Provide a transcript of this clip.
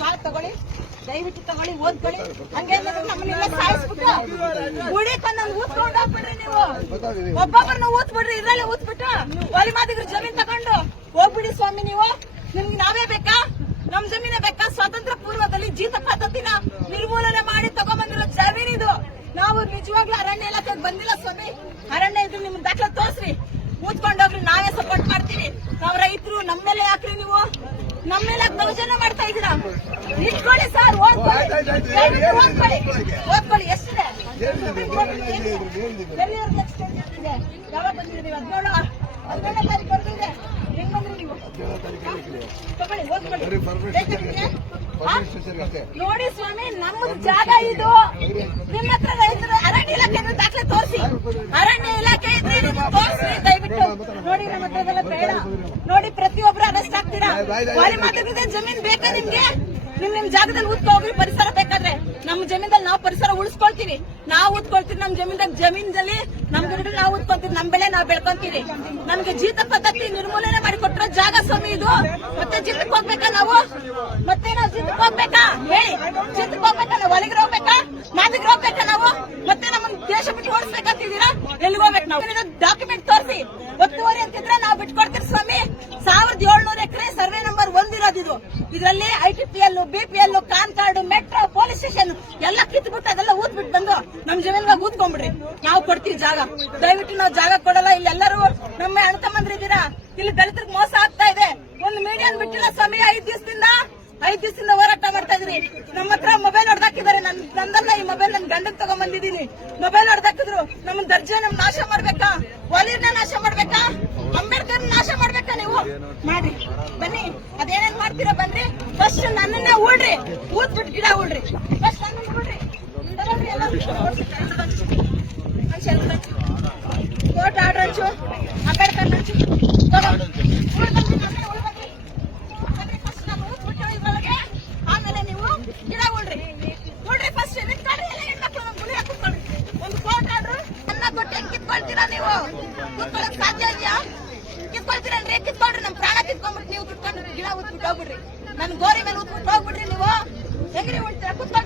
Sir ತಗೊಳ್ಳಿ, ದಯವಿಟ್ಟು ತಗೊಳ್ಳಿ, ಓದ್ಕೊಳ್ಳಿ. ಹಂಗೆ ನಮ್ಮನ್ನೆಲ್ಲ ಸಾಯಿಸ್ಬಿಟ್ಟು ಗುಡಿಕೊಂದೊಂದು ಊದ್ಕೊಂಡು ಹೋಗ್ಬಿಡ್ರಿ ನೀವು. ಒಬ್ಬೊಬ್ಬರನ್ನ ಊದ್ಬಿಡ್ರಿ, ಇದ್ರಲ್ಲೇ ಊದ್ಬಿಟ್ಟು ಒಲಿ ಮಾದಿಗ್ರ ಜಮೀನ್ ತಗೊಂಡು ಹೋಗ್ಬಿಡಿ ಸ್ವಾಮಿ ನೀವು. ನಿಮ್ಗೆ ನಾವೇ ಬೇಕಾ? ನಮ್ ಜಮೀನೇ ಬೇಕಾ? ಸ್ವಾತಂತ್ರ್ಯ ಪೂರ್ವದಲ್ಲಿ ಜೀತ ಪದ್ಧತಿನ ನಿರ್ಮೂಲನೆ ಮಾಡಿ ತಗೊಂಡ್ಬಂದಿರೋ ಜಮೀನಿದು. ನಾವು ನಿಜವಾಗ್ಲೂ ಅರಣ್ಯ ಇಲಾಖೆಗೆ ಬಂದಿಲ್ಲ ಸ್ವಾಮಿ. ಅರಣ್ಯ ಇದ್ರೆ ನಿಮ್ ದಾಖಲೆ ತೋರ್ಸ್ರಿ ಊದ್ಕೊಂಡೋಗ್ರಿ ನಾವೇ ಸಪೋರ್ಟ್ ಮಾಡ್ತೀವಿ ನಾವ್ ರೈತರು ನಮ್ಮೇಲೆ ಯಾಕ್ರಿ ನೀವು ನಮ್ಮೇಲೆ ಮೇಲೆ ಮಾಡ್ತಾ ಇದೀರಾ ನಿಂತ್ಕೊಳ್ಳಿ ಸರ್ ಓದ್ಕೊಳ್ಳಿ. ಓದ್ಕೊಳ್ಳಿ. ಓದ್ಕೊಳ್ಳಿ ಎಷ್ಟಿದೆ? ಎಲ್ಲಿವರೆಗೂ next stage ಇದೆ? ಯಾವಾಗ ಬಂದಿದ್ದೀರಿ? ನೀವು ಹದಿನೇಳು? ಹದಿನೇಳನೇ ತಾರೀಕು ಬರ್ದಿದೆ. ಹೆಂಗ್ ಬಂದ್ರಿ ನೀವು? ತಗೊಳ್ಳಿ ಓದ್ಕೊಳ್ಳಿ. ನೋಡಿ ಸ್ವಾಮಿ ನಮ್ಮದು ಜಾಗ ಇದು. ನಿಮ್ಮ ಹತ್ರ ರೈತರು ಅರಣ್ಯ ಇಲಾಖೆ ದಾಖಲೆ ತೋರಿಸಿ. ಅರಣ್ಯ ಇಲಾಖೆ ಇದ್ರೆ ತೋರಿಸಿ ದಯವಿಟ್ಟು. ನೋಡಿ ನಮ್ಮ ಹತ್ರದೆಲ್ಲ ಬೇಡ ನೋಡಿ ಪ್ರತಿಯೊಬ್ಬರು ಅರೆಸ್ಟ್ ಆಗ್ತೀರಾ ಕ್ವಾರಿ ಮಾತಾಡಿದ್ರೆ ಜಮೀನ್ ಬೇಕಾ ನಿಮ್ಗೆ? ನಿಮ್ ನಿಮ್ ಜಾಗದಲ್ಲಿ ಉತ್ಕೋಗ್ರಿ ಪರಿಸರ ಬೇಕಾದ್ರೆ. ನಮ್ ಜಮೀನಲ್ಲಿ ನಾವು ಪರಿಸರ ಉಳಿಸ್ಕೊಳ್ತೀವಿ ನಾವು ಉತ್ಕೊಳ್ತೀವಿ ನಮ್ ಜಮೀನ್ದಾಗ. ಜಮೀನ್ದಲ್ಲಿ ನಮ್ ಗಿಡಗಳು ನಾವು ಉತ್ಕೊಳ್ತೀವಿ ನಮ್ ಬೆಳೆ ನಾವು ಬೆಳ್ಕೊಂತೀವಿ ನಮ್ಗೆ ಜೀತ ಪದ್ಧತಿ ನಿರ್ಮೂಲನೆ ಮಾಡಿ ಕೊಟ್ಟಿರೋ ಜಾಗ ಸ್ವಾಮಿ ಇದು. ಮತ್ತೆ ಜೀತಕ್ಕೆ ಹೋಗ್ಬೇಕಾ ನಾವು? ಮತ್ತೆ ನಾವು ಜೀತಕ್ಕೆ ಹೋಗ್ಬೇಕಾ? ಹೇಳಿ. ಜೀತಕ್ಕೆ ಹೋಗ್ಬೇಕಾ? ನಾವು ಒಳಗಿರ ಹೋಗ್ಬೇಕಾ? ಮಾದಿಗ್ರ ಹೋಗ್ಬೇಕಾ ನಾವು? ಮತ್ತೆ ನಮ್ಮ ದೇಶ ಬಿಟ್ಟು ಓಡಿಸ್ಬೇಕಂತಿದ್ದೀರಾ? ಎಲ್ಲಿಗೆ ಹೋಗ್ಬೇಕು ನಾವು? ಡಾಕ್ಯುಮೆಂಟ್ ತೋರಿಸಿ. ಒತ್ತುವರಿ ಅಂತಿದ್ರೆ ನಾವು ಬಿಟ್ಕೊಡ್ತೀರಿ ಸ್ವಾಮಿ. ಇದರಲ್ಲಿ I T P L B P L corn card, metro, police station ಎಲ್ಲ ಕಿತ್ಬಿಟ್ಟು ಅದೆಲ್ಲ ಊದ್ಬಿಟ್ಟು ಬಂದು ನಮ್ ಜಮೀನ್ಗ ಊದ್ಕೊಂಡ್ಬಿಡ್ರಿ ನಾವು ಕೊಡ್ತೀವಿ ಜಾಗ. ದಯವಿಟ್ಟು ನಾವು ಜಾಗ ಕೊಡಲ್ಲ. ಇಲ್ಲಿ ಎಲ್ಲರೂ ನಮ್ಮ ಇದ್ದೀರಾ ಇಲ್ಲಿ ದಲಿತರಿಗೆ ಮೋಸ ಆಗ್ತಾ ಇದೆ. ಒಂದು ಮೀಡಿಯನ್ ಬಿಟ್ಟಿಲ್ಲ ಸ್ವಾಮಿ. ಐದ್ ದಿವಸದಿಂದ ಐದ್ ದಿವಸದಿಂದ ಹೋರಾಟ ಮಾಡ್ತಾ ಇದ್ರಿ. ನಮ್ಮ ಹತ್ರ ಮೊಬೈಲ್ ಹೊಡೆದಾಕಿದ್ದಾರೆ. ನನ್, ನಂದಲ್ಲ ಈ ಮೊಬೈಲ್ ನನ್ ಗಂಡನ್ ತಗೊಂಡ್ಬಂದಿದ್ದೀನಿ ಮೊಬೈಲ್ ಹೊಡೆದಾಕಿದ್ರು. ನಮ್ಮ ದರ್ಜೆ ನಮ್ ನಾಶ ಮಾಡ್ಬೇಕಾ? ವಾಲಿರ್ನ ನಾಶ ಮಾಡ್ಬೇಕಾ? ಅಂಬೇಡ್ಕರ್ ನಾಶ ಮಾಡ್ರಿ. ಬನ್ನಿ ಅದೇನೇನ್ ಮಾಡ್ತೀರಾ ಬನ್ರಿ? ಫಸ್ಟ್ ನನ್ನನ್ನ ಉಳ್ರಿ. ಊದ್ ಬಿಟ್ಟು ಗಿಡ ಉಳ್ರಿ. ಫಸ್ಟ್ ನನ್ನ ಉಳ್ರಿ. ಕೋಟ್ ಆರ್ಡರ್ ಹಂಚು ಆಮೇಲೆ ನೀವು ಗಿಡ ಉಳ್ರಿ. ಉಳ್ರಿ ಫಸ್ಟ್ ಒಂದು ಕೋಟ್ ಆರ್ಡರ್ ಅನ್ನ ಕೊಟ್ಟು ಹೆಂಗ್ ಕಿತ್ಕೊಳ್ತೀರಾ ನೀವು? ಸಾಧ್ಯ ಗಿಡ ಉತ್ಬಿಟ್ಟು ಹೋಗ್ಬಿಡ್ರಿ. ನನ್ ಗೋರಿ ಮೇಲೆ ಉತ್ಬಿಟ್ಟು ಹೋಗ್ಬಿಡ್ರಿ ನೀವು. ಹೆಂಗ್ರಿ ಉಳ್ತೀರಾ? ಎಲ್ಲಾರು